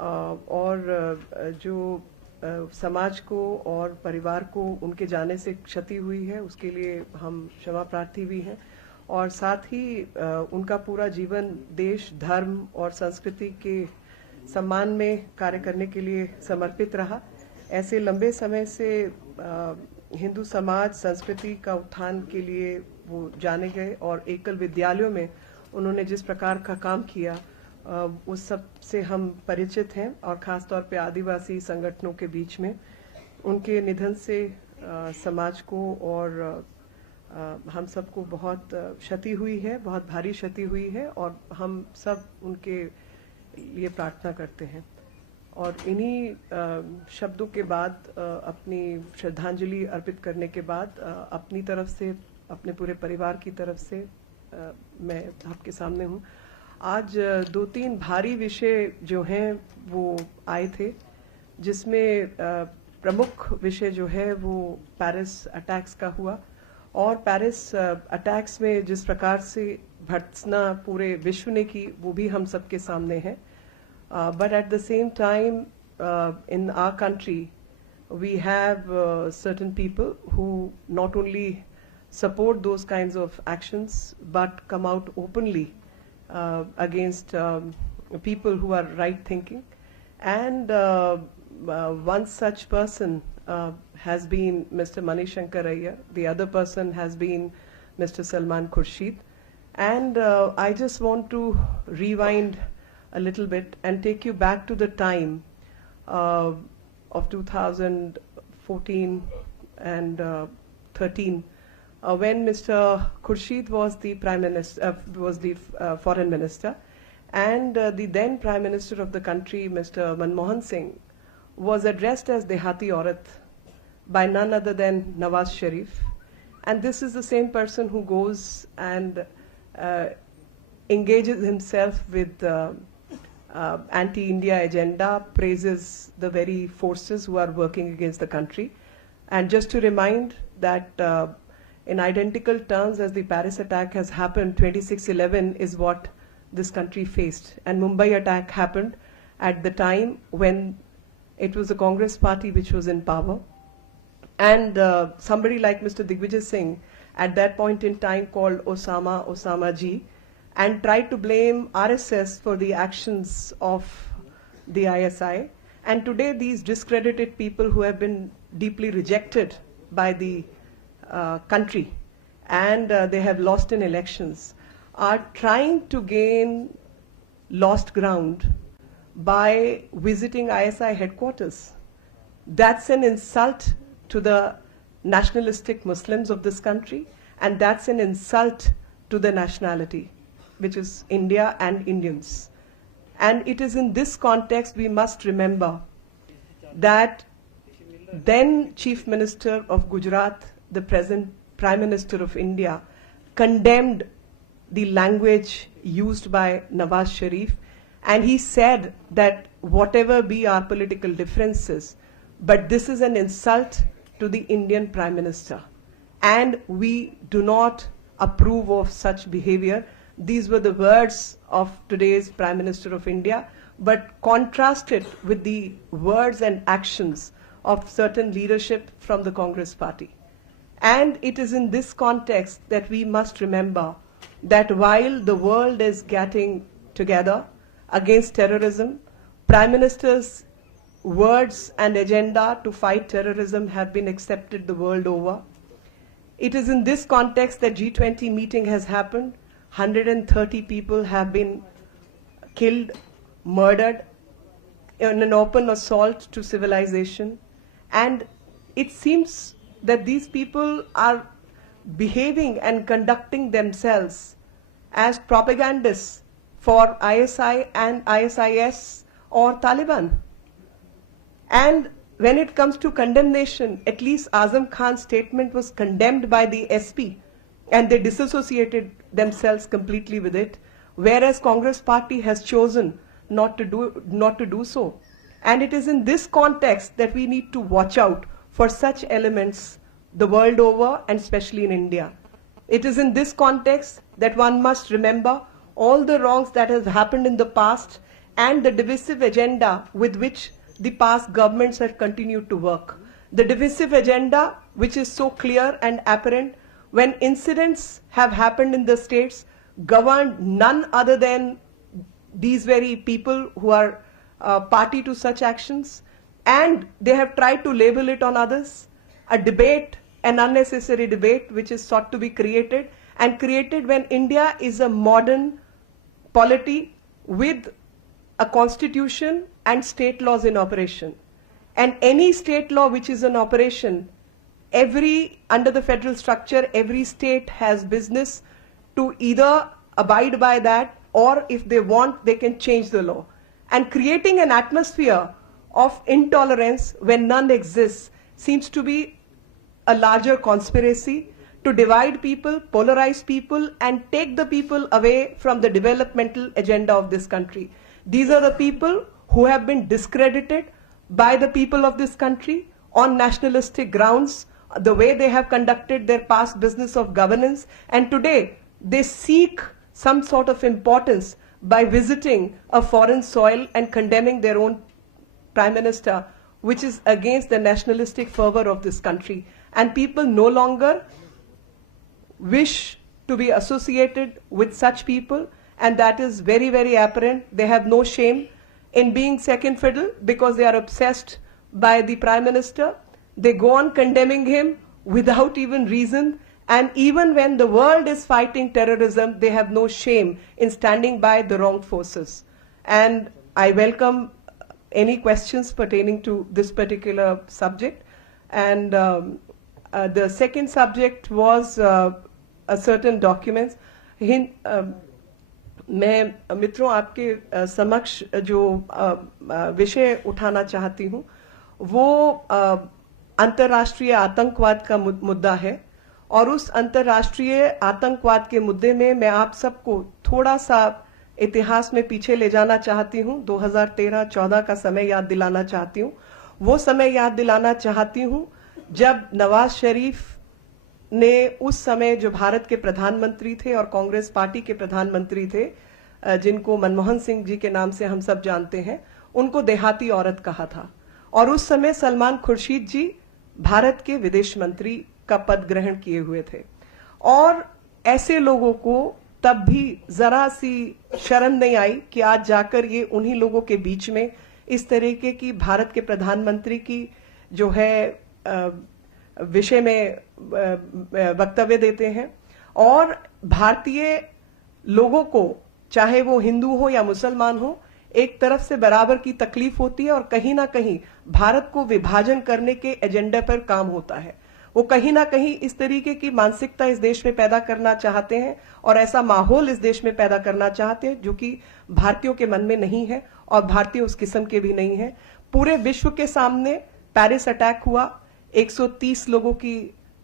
और जो समाज को और परिवार को उनके जाने से क्षति हुई है उसके लिए हम क्षमा प्रार्थी भी हैं, और साथ ही उनका पूरा जीवन देश, धर्म और संस्कृति के सम्मान में कार्य करने के लिए समर्पित रहा। ऐसे लंबे समय से हिंदू समाज संस्कृति का उत्थान के लिए वो जाने गए, और एकल विद्यालयों में उन्होंने जिस प्रकार का काम किया उस सब से हम परिचित हैं, और ख़ास तौर पे आदिवासी संगठनों के बीच में उनके निधन से समाज को और हम सबको बहुत क्षति हुई है, बहुत भारी क्षति हुई है, और हम सब उनके लिए प्रार्थना करते हैं। और इन्हीं शब्दों के बाद अपनी श्रद्धांजलि अर्पित करने के बाद अपनी तरफ से, अपने पूरे परिवार की तरफ से मैं आपके सामने हूँ। आज 2-3 भारी विषय जो हैं वो आए थे, जिसमें प्रमुख विषय जो है वो पेरिस अटैक्स का हुआ, और पेरिस अटैक्स में जिस प्रकार से भर्त्सना पूरे विश्व ने की वो भी हम सबके सामने है। But at the same time, in our country, we have certain people who not only support those kinds of actions, but come out openly against people who are right-thinking. And one such person has been Mr. Manish Shankar Iyer. The other person has been Mr. Salman Khurshid. And I just want to rewind a little bit and take you back to the time of 2014 and 13 when Mr. Khurshid was the Prime Minister, Foreign Minister, and the then Prime Minister of the country, Mr. Manmohan Singh, was addressed as Dehati Aurat by none other than Nawaz Sharif. And this is the same person who goes and engages himself with anti-India agenda, praises the very forces who are working against the country. And just to remind that in identical terms as the Paris attack has happened, 26/11 is what this country faced. And Mumbai attack happened at the time when it was the Congress party which was in power. And somebody like Mr. Digvijay Singh at that point in time called Osama ji, and tried to blame RSS for the actions of the ISI. And today these discredited people who have been deeply rejected by the country and they have lost in elections are trying to gain lost ground by visiting ISI headquarters. That's an insult to the nationalistic Muslims of this country, and that's an insult to the nationality, which is India and Indians. And it is in this context we must remember that then Chief Minister of Gujarat, the present Prime Minister of India, condemned the language used by Nawaz Sharif, and he said that whatever be our political differences, but this is an insult to the Indian Prime Minister, and we do not approve of such behavior. These were the words of today's Prime Minister of India, but contrasted with the words and actions of certain leadership from the Congress party. And it is in this context that we must remember that while the world is getting together against terrorism, Prime Minister's words and agenda to fight terrorism have been accepted the world over. It is in this context that G20 meeting has happened. 130 people have been killed, murdered in an open assault to civilization. And it seems that these people are behaving and conducting themselves as propagandists for ISI and ISIS or Taliban. And when it comes to condemnation, at least Azam Khan's statement was condemned by the SP, and they disassociated themselves completely with it, whereas Congress party has chosen not to do so. And it is in this context that we need to watch out for such elements the world over, and especially in India. It is in this context that one must remember all the wrongs that have happened in the past and the divisive agenda with which the past governments have continued to work. The divisive agenda, which is so clear and apparent, when incidents have happened in the states, governed none other than these very people who are party to such actions, and they have tried to label it on others, a debate, an unnecessary debate which is sought to be created, and created when India is a modern polity with a constitution and state laws in operation. And any state law which is in operation, under the federal structure, every state has business to either abide by that, or if they want, they can change the law. And creating an atmosphere of intolerance when none exists seems to be a larger conspiracy to divide people, polarize people, and take the people away from the developmental agenda of this country. These are the people who have been discredited by the people of this country on nationalistic grounds, the way they have conducted their past business of governance, and today they seek some sort of importance by visiting a foreign soil and condemning their own prime minister, which is against the nationalistic fervor of this country. And people no longer wish to be associated with such people, and that is very, very apparent. They have no shame in being second fiddle because they are obsessed by the prime minister. They go on condemning him without even reason, and even when the world is fighting terrorism, they have no shame in standing by the wrong forces. And I welcome any questions pertaining to this particular subject. And the second subject was a certain documents. मैं मित्रों आपके समक्ष जो विषय उठाना चाहती हूँ वो अंतर्राष्ट्रीय आतंकवाद का मुद्दा है, और उस अंतर्राष्ट्रीय आतंकवाद के मुद्दे में मैं आप सबको थोड़ा सा इतिहास में पीछे ले जाना चाहती हूँ। 2013-14 का समय याद दिलाना चाहती हूँ। वो समय याद दिलाना चाहती हूँ जब नवाज शरीफ ने उस समय जो भारत के प्रधानमंत्री थे और कांग्रेस पार्टी के प्रधानमंत्री थे, जिनको मनमोहन सिंह जी के नाम से हम सब जानते हैं, उनको देहाती औरत कहा था। और उस समय सलमान खुर्शीद जी भारत के विदेश मंत्री का पद ग्रहण किए हुए थे। और ऐसे लोगों को तब भी जरा सी शर्म नहीं आई कि आज जाकर ये उन्हीं लोगों के बीच में इस तरीके की भारत के प्रधानमंत्री की जो है विषय में वक्तव्य देते हैं। और भारतीय लोगों को, चाहे वो हिंदू हो या मुसलमान हो, एक तरफ से बराबर की तकलीफ होती है, और कहीं ना कहीं भारत को विभाजन करने के एजेंडा पर काम होता है। वो कहीं ना कहीं इस तरीके की मानसिकता इस देश में पैदा करना चाहते हैं, और ऐसा माहौल इस देश में पैदा करना चाहते हैं जो कि भारतीयों के मन में नहीं है, और भारतीय उस किस्म के भी नहीं है। पूरे विश्व के सामने पेरिस अटैक हुआ, 130 लोगों की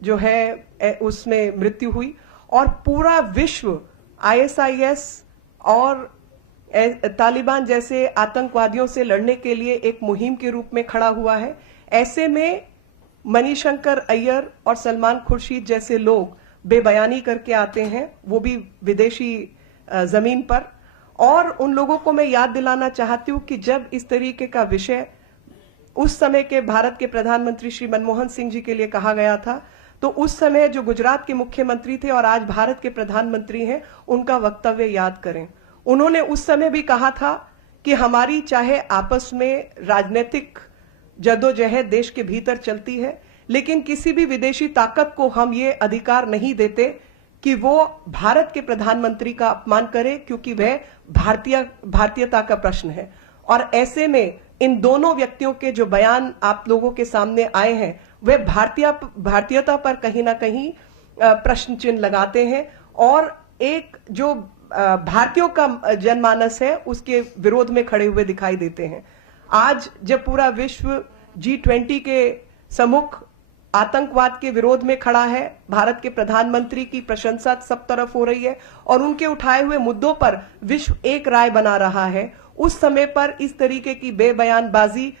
जो है उसमें मृत्यु हुई, और पूरा विश्व ISIS और तालिबान जैसे आतंकवादियों से लड़ने के लिए एक मुहिम के रूप में खड़ा हुआ है। ऐसे में मणिशंकर अय्यर और सलमान खुर्शीद जैसे लोग बेबयानी करके आते हैं, वो भी विदेशी जमीन पर। और उन लोगों को मैं याद दिलाना चाहती हूं कि जब इस तरीके का विषय उस समय के भारत के प्रधानमंत्री श्री मनमोहन सिंह जी के लिए कहा गया था, तो उस समय जो गुजरात के मुख्यमंत्री थे और आज भारत के प्रधानमंत्री हैं, उनका वक्तव्य याद करें। उन्होंने उस समय भी कहा था कि हमारी चाहे आपस में राजनीतिक जद्दोजहद देश के भीतर चलती है, लेकिन किसी भी विदेशी ताकत को हम ये अधिकार नहीं देते कि वो भारत के प्रधानमंत्री का अपमान करे, क्योंकि वह भारतीयता का प्रश्न है। और ऐसे में इन दोनों व्यक्तियों के जो बयान आप लोगों के सामने आए हैं, वे भारतीयता पर कहीं ना कहीं प्रश्न चिन्ह लगाते हैं, और एक जो भारतीयों का जनमानस है उसके विरोध में खड़े हुए दिखाई देते हैं। आज जब पूरा विश्व G20 के सम्मुख आतंकवाद के विरोध में खड़ा है, भारत के प्रधानमंत्री की प्रशंसा सब तरफ हो रही है और उनके उठाए हुए मुद्दों पर विश्व एक राय बना रहा है, उस समय पर इस तरीके की बेबयानबाजी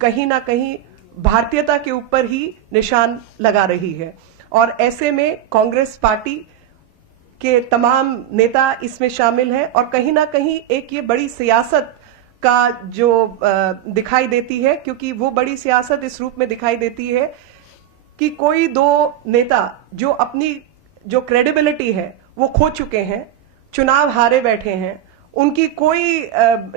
कहीं ना कहीं भारतीयता के ऊपर ही निशान लगा रही है। और ऐसे में कांग्रेस पार्टी के तमाम नेता इसमें शामिल हैं, और कहीं ना कहीं एक ये बड़ी सियासत का जो दिखाई देती है, क्योंकि वो बड़ी सियासत इस रूप में दिखाई देती है कि कोई दो नेता जो अपनी जो क्रेडिबिलिटी है वो खो चुके हैं, चुनाव हारे बैठे हैं, उनकी कोई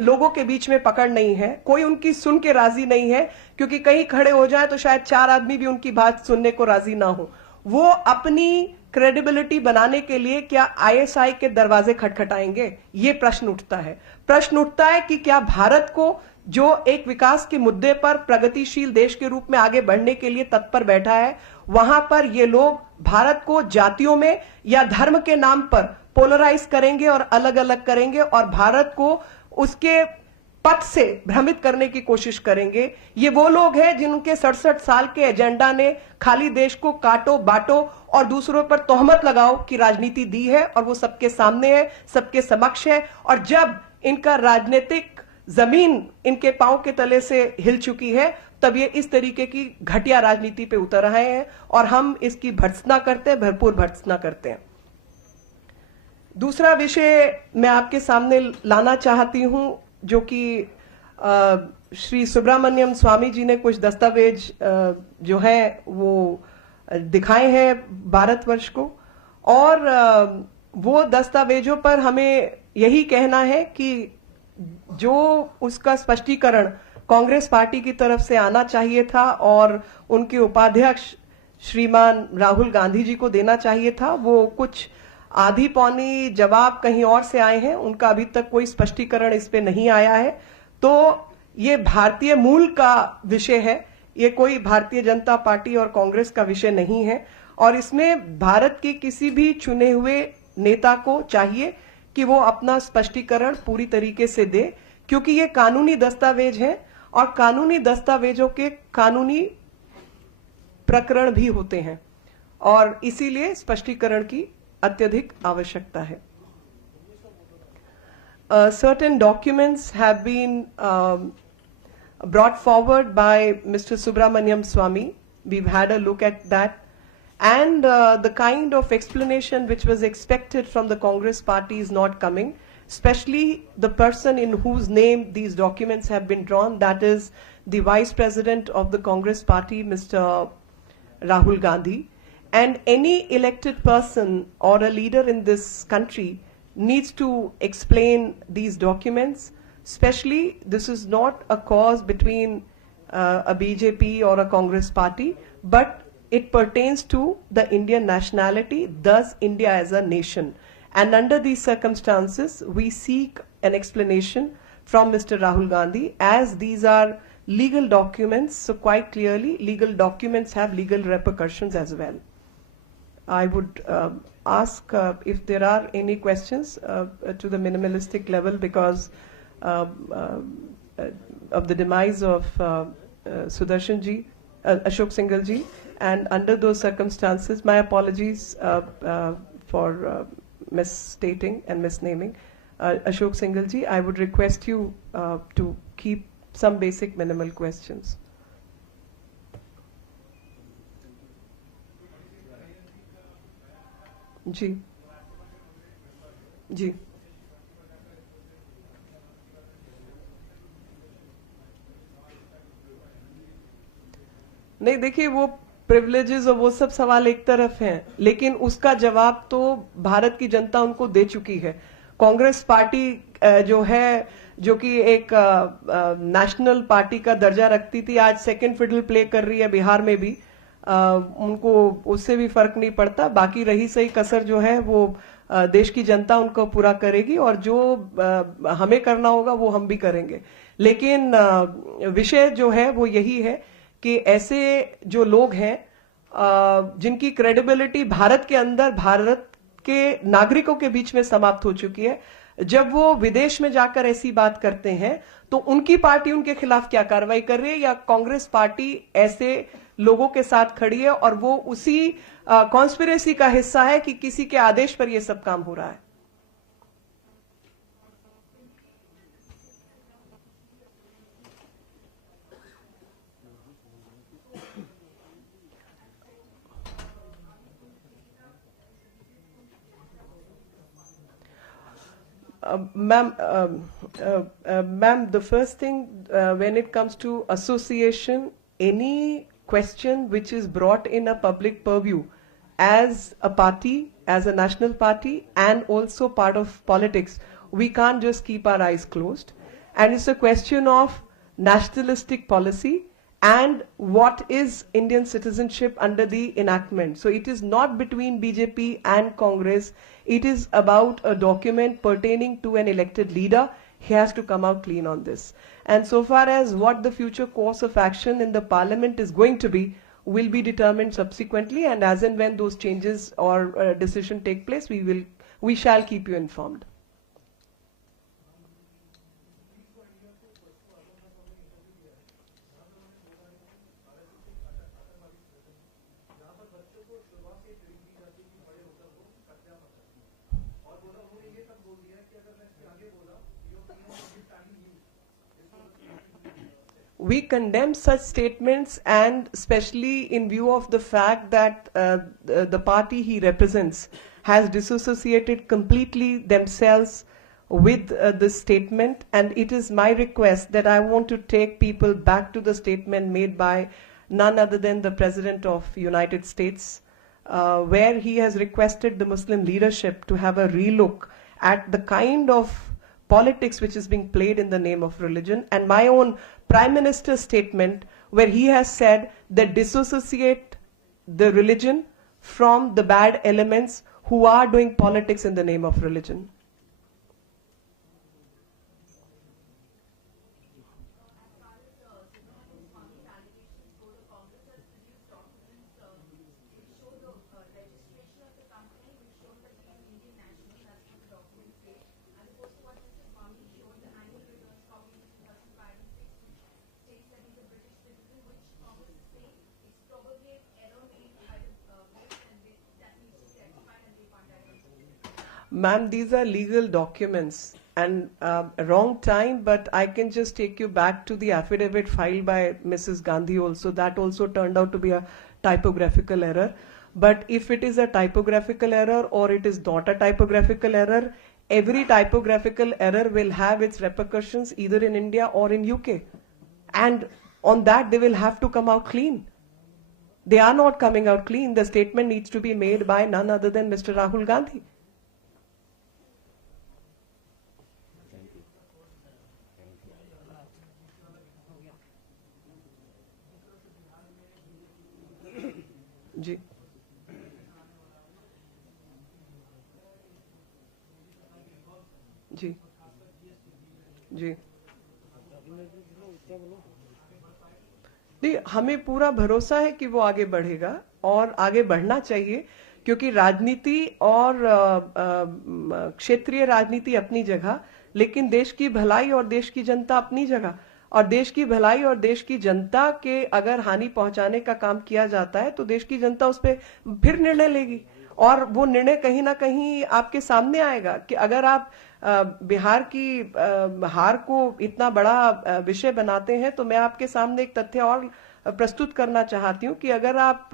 लोगों के बीच में पकड़ नहीं है, कोई उनकी सुन के राजी नहीं है, क्योंकि कहीं खड़े हो जाए तो शायद 4 आदमी भी उनकी बात सुनने को राजी ना हो। वो अपनी क्रेडिबिलिटी बनाने के लिए क्या आईएसआई के दरवाजे खटखटाएंगे? ये प्रश्न उठता है। प्रश्न उठता है कि क्या भारत को, जो एक विकास के मुद्दे पर प्रगतिशील देश के रूप में आगे बढ़ने के लिए तत्पर बैठा है, वहां पर ये लोग भारत को जातियों में या धर्म के नाम पर पोलराइज करेंगे और अलग अलग करेंगे और भारत को उसके पथ से भ्रमित करने की कोशिश करेंगे। ये वो लोग हैं जिनके 67 साल के एजेंडा ने खाली देश को काटो बांटो और दूसरों पर तोहमत लगाओ की राजनीति दी है, और वो सबके सामने है, सबके समक्ष है। और जब इनका राजनीतिक जमीन इनके पांव के तले से हिल चुकी है, तब ये इस तरीके की घटिया राजनीति पे उतर आए हैं और हम इसकी भर्त्सना करते हैं, भरपूर भर्त्सना करते हैं। दूसरा विषय मैं आपके सामने लाना चाहती हूं, जो कि श्री सुब्रमण्यम स्वामी जी ने कुछ दस्तावेज जो है वो दिखाए हैं भारतवर्ष को, और वो दस्तावेजों पर हमें यही कहना है कि जो उसका स्पष्टीकरण कांग्रेस पार्टी की तरफ से आना चाहिए था और उनके उपाध्यक्ष श्रीमान राहुल गांधी जी को देना चाहिए था, वो कुछ आधी पौनी जवाब कहीं और से आए हैं। उनका अभी तक कोई स्पष्टीकरण इस पे नहीं आया है। तो ये भारतीय मूल का विषय है, ये कोई भारतीय जनता पार्टी और कांग्रेस का विषय नहीं है, और इसमें भारत के किसी भी चुने हुए नेता को चाहिए कि वो अपना स्पष्टीकरण पूरी तरीके से दे, क्योंकि ये कानूनी दस्तावेज हैं और कानूनी दस्तावेजों के कानूनी प्रकरण भी होते हैं, और इसीलिए स्पष्टीकरण की अत्यधिक आवश्यकता है। Certain documents have been brought forward by Mr. Subramaniam Swamy. We've had a look at that, and the kind of explanation which was expected from the Congress party is not coming, especially the person in whose name these documents have been drawn, that is the Vice President of the Congress party, Mr. Rahul Gandhi. And any elected person or a leader in this country needs to explain these documents. Especially, this is not a cause between a BJP or a Congress party, but it pertains to the Indian nationality, thus India as a nation. And under these circumstances, we seek an explanation from Mr. Rahul Gandhi, as these are legal documents, so quite clearly legal documents have legal repercussions as well. I would ask if there are any questions to the minimalistic level, because of the demise of Sudarshan ji, Ashok Singhal ji, and under those circumstances, my apologies for misstating and misnaming. Ashok Singhal ji, I would request you to keep some basic minimal questions. जी जी नहीं, देखिए वो privileges और वो सब सवाल एक तरफ हैं, लेकिन उसका जवाब तो भारत की जनता उनको दे चुकी है। कांग्रेस पार्टी जो है, जो कि एक नेशनल पार्टी का दर्जा रखती थी, आज सेकंड फिडल प्ले कर रही है बिहार में भी। उनको उससे भी फर्क नहीं पड़ता। बाकी रही सही कसर जो है वो देश की जनता उनको पूरा करेगी, और जो हमें करना होगा वो हम भी करेंगे। लेकिन विषय जो है वो यही है कि ऐसे जो लोग हैं जिनकी क्रेडिबिलिटी भारत के अंदर, भारत के नागरिकों के बीच में समाप्त हो चुकी है, जब वो विदेश में जाकर ऐसी बात करते हैं तो उनकी पार्टी उनके खिलाफ क्या कार्रवाई कर रही है, या कांग्रेस पार्टी ऐसे लोगों के साथ खड़ी है और वो उसी कॉन्स्पिरेसी का हिस्सा है कि किसी के आदेश पर ये सब काम हो रहा है। Ma'am, the first thing when it comes to association, any question which is brought in a public purview as a party, as a national party, and also part of politics, we can't just keep our eyes closed. And it's a question of nationalistic policy and what is Indian citizenship under the enactment. So it is not between BJP and Congress. It is about a document pertaining to an elected leader. He has to come out clean on this. And so far as what the future course of action in the parliament is going to be, will be determined subsequently, and as and when those changes or decision take place, we shall keep you informed. We condemn such statements, and especially in view of the fact that the party he represents has disassociated completely themselves with this statement, and it is my request that I want to take people back to the statement made by none other than the President of United States, where he has requested the Muslim leadership to have a relook at the kind of politics which is being played in the name of religion, and my own Prime Minister's statement where he has said that disassociate the religion from the bad elements who are doing politics in the name of religion. Ma'am, these are legal documents and wrong time, but I can just take you back to the affidavit filed by Mrs. Gandhi also. That also turned out to be a typographical error. But if it is a typographical error or it is not a typographical error, every typographical error will have its repercussions either in India or in UK. And on that, they will have to come out clean. They are not coming out clean. The statement needs to be made by none other than Mr. Rahul Gandhi. जी जी जी नहीं, हमें पूरा भरोसा है कि वो आगे बढ़ेगा और आगे बढ़ना चाहिए, क्योंकि राजनीति और क्षेत्रीय राजनीति अपनी जगह, लेकिन देश की भलाई और देश की जनता अपनी जगह, और देश की भलाई और देश की जनता के अगर हानि पहुंचाने का काम किया जाता है तो देश की जनता उस पर फिर निर्णय लेगी, और वो निर्णय कहीं ना कहीं आपके सामने आएगा कि अगर आप बिहार की हार को इतना बड़ा विषय बनाते हैं, तो मैं आपके सामने एक तथ्य और प्रस्तुत करना चाहती हूं कि अगर आप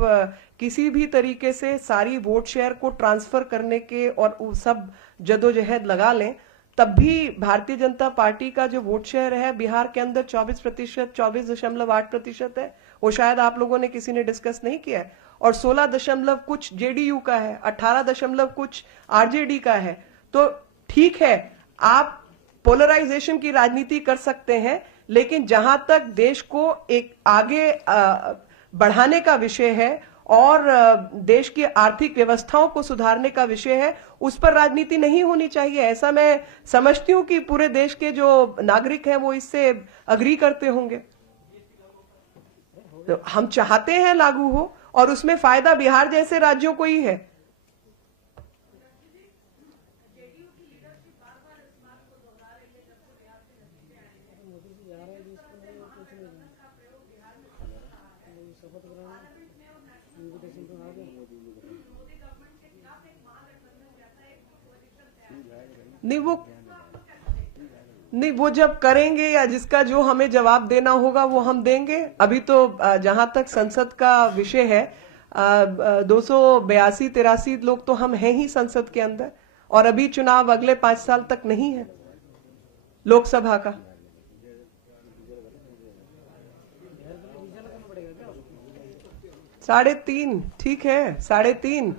किसी भी तरीके से सारी वोट शेयर को ट्रांसफर करने के और सब जदोजहद लगा लें, तब भी भारतीय जनता पार्टी का जो वोट शेयर है बिहार के अंदर 24%, 24.8% है। वो शायद आप लोगों ने किसी ने डिस्कस नहीं किया है। और 16 दशमलव कुछ जेडीयू का है, 18 दशमलव कुछ आरजेडी का है। तो ठीक है, आप पोलराइजेशन की राजनीति कर सकते हैं, लेकिन जहां तक देश को एक आगे बढ़ाने का विषय है और देश की आर्थिक व्यवस्थाओं को सुधारने का विषय है, उस पर राजनीति नहीं होनी चाहिए। ऐसा मैं समझती हूं कि पूरे देश के जो नागरिक हैं वो इससे अग्री करते होंगे। तो हम चाहते हैं लागू हो, और उसमें फायदा बिहार जैसे राज्यों को ही है। नहीं, वो जब करेंगे या जिसका जो हमें जवाब देना होगा वो हम देंगे। अभी तो जहां तक संसद का विषय है, 282-83 लोग तो हम हैं ही संसद के अंदर, और अभी चुनाव अगले 5 साल तक नहीं है लोकसभा का। साढ़े तीन ठीक है, 3.5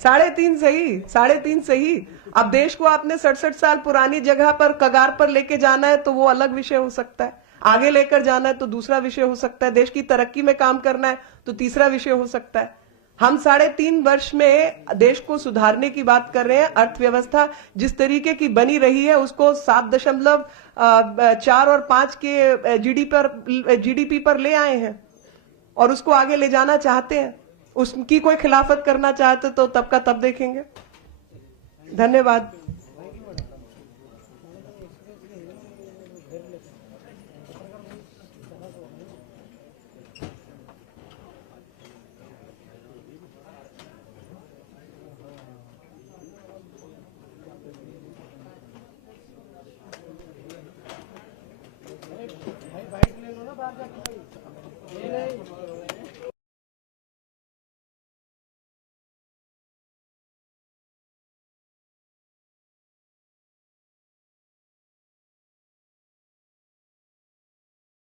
3.5 सही, 3.5 सही। अब देश को आपने 67 साल पुरानी जगह पर कगार पर लेके जाना है तो वो अलग विषय हो सकता है, आगे लेकर जाना है तो दूसरा विषय हो सकता है, देश की तरक्की में काम करना है तो तीसरा विषय हो सकता है। हम 3.5 वर्ष में देश को सुधारने की बात कर रहे हैं। अर्थव्यवस्था जिस तरीके की बनी रही है उसको 7.4 और 5 के जीडीपी पर ले आए हैं और उसको आगे ले जाना चाहते हैं। उसकी कोई खिलाफत करना चाहते तो तब का तब देखेंगे। धन्यवाद। भाई बाइक ले लो ना बाहर जाके।